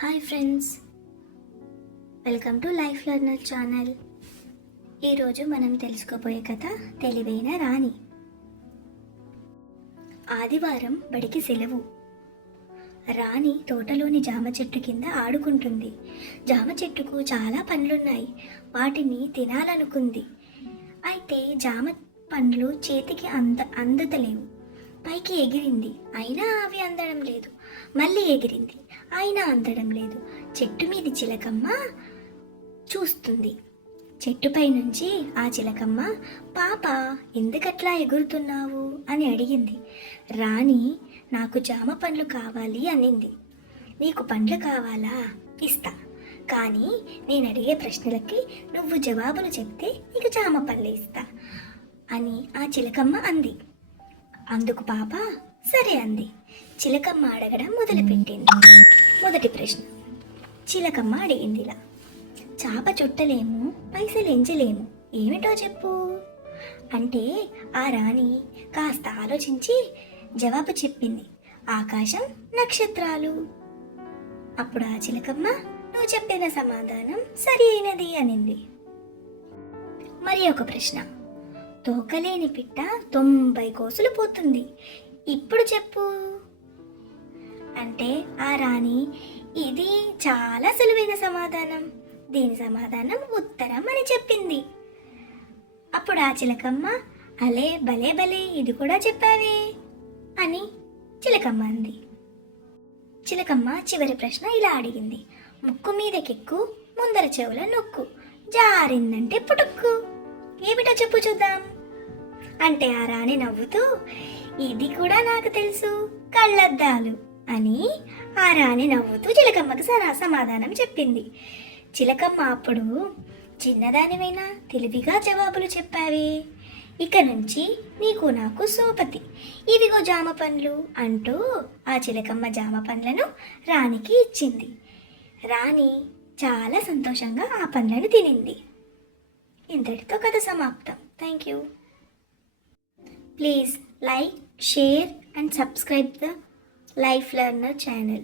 Hi friends, welcome to life learner channel. ఈరోజు మనం తెలుసుకోబోయే కథ తెలివైన రాణి. ఆదివారం బడికి సెలవు. రాణి తోటలోని జామ చెట్టు కింద ఆడుకుంటుంది. జామ చెట్టుకు చాలా పండ్లున్నాయి. వాటిని తినాలనుకుంది. అయితే జామ పండ్లు చేతికి అందుతలేవు. పైకి ఎగిరింది, అయినా అవి అందడం లేదు. మళ్ళీ ఎగిరింది, అయినా అందడం లేదు. చెట్టు మీది చిలకమ్మ చూస్తుంది. చెట్టుపై నుంచి ఆ చిలకమ్మ, పాప ఎందుకట్లా ఎగురుతున్నావు అని అడిగింది. రాణి, నాకు జామ పండ్లు కావాలి అనింది. నీకు పండ్లు కావాలా? ఇస్తా, కానీ నేను అడిగే ప్రశ్నలకి నువ్వు జవాబులు చెప్తే నీకు జామ పండ్లు ఇస్తా అని ఆ చిలకమ్మ అంది. అందుకు పాప సరే అంది. చిలకమ్మ అడగడం మొదలుపెట్టింది. మొదటి ప్రశ్న చిలకమ్మ అడిగింది ఇలా: చాప చుట్టలేము, పైసలు ఎంచలేము, ఏమిటో చెప్పు అంటే ఆ రాణి కాస్త ఆలోచించి జవాబు చెప్పింది: ఆకాశం, నక్షత్రాలు. అప్పుడు ఆ చిలకమ్మ, నువ్వు చెప్పిన సమాధానం సరి అయినది అనింది. మరి ఒక ప్రశ్న: తోకలేని పిట్ట 90 కోసులు పోతుంది, ఇప్పుడు చెప్పు అంటే ఆ రాణి, ఇది చాలా సులువైన సమాధానం, దీని సమాధానం ఉత్తరం అని చెప్పింది. అప్పుడు ఆ చిలకమ్మ, అలే భలే భలే, ఇది కూడా చెప్పావే అని చిలకమ్మ అంది. చిలకమ్మ చివరి ప్రశ్న ఇలా అడిగింది: ముక్కు మీదకెక్కు, ముందర చెవుల నొక్కు, జారిందంటే పుటుక్కు, ఏమిటో చెప్పు చూద్దాం అంటే ఆ రాణి నవ్వుతూ, ఇది కూడా నాకు తెలుసు, కళ్ళద్దాలు అని ఆ రాణి నవ్వుతూ చిలకమ్మకు సమాధానం చెప్పింది. చిలకమ్మ అప్పుడు, చిన్నదానివైనా తెలివిగా జవాబులు చెప్పావే, ఇక నుంచి నీకు నాకు సోపతి, ఇవిగో జామ పండ్లు అంటూ ఆ చిలకమ్మ జామ పండ్లను రాణికి ఇచ్చింది. రాణి చాలా సంతోషంగా ఆ పండ్లను తినింది. ఇంతటితో కథ సమాప్తం. Thank you. Please like, share and subscribe the Life Learner channel.